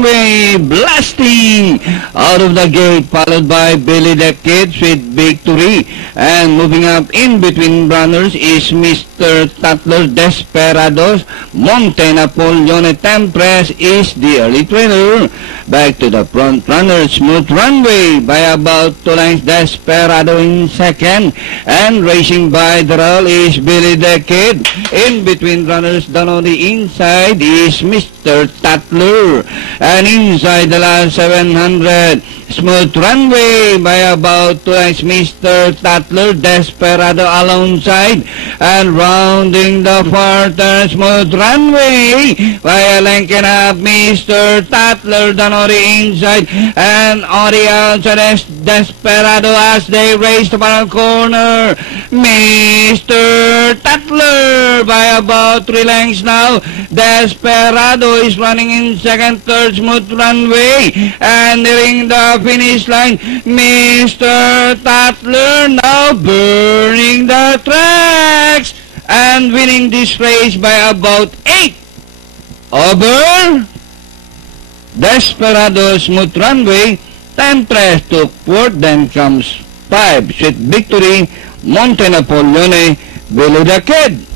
Runway, blasting out of the gate, followed by Billy the Kid, Sweet Victory. And moving up in between runners is Mr. Tatler, Desperados. Monte Napoleone Tempest is the early trainer. Back to the front runner, Smooth Runway by about 2 lengths, Desperado in second. And racing by the rail is Billy the Kid. In between runners, down on the inside is Mr. Tatler. And inside the last 700, Smooth Runway by about 2 lengths, Mr. Tatler, Desperado alongside. And rounding the far turn, Smooth Runway by a length and a half, Mr. Tatler down on the inside. And on the outside, Desperado as they race the final corner. Mr. Tatler by about 3 lengths now. Desperado is running in second, third, Smooth Runway. And nearing the finish line, Mr. Tatler now burning the tracks and winning this race by about 8 over Desperado, Smooth Runway. Tempest took fourth, then comes 5, Sweet Victory, Monte Napoleone, Billy the Kid.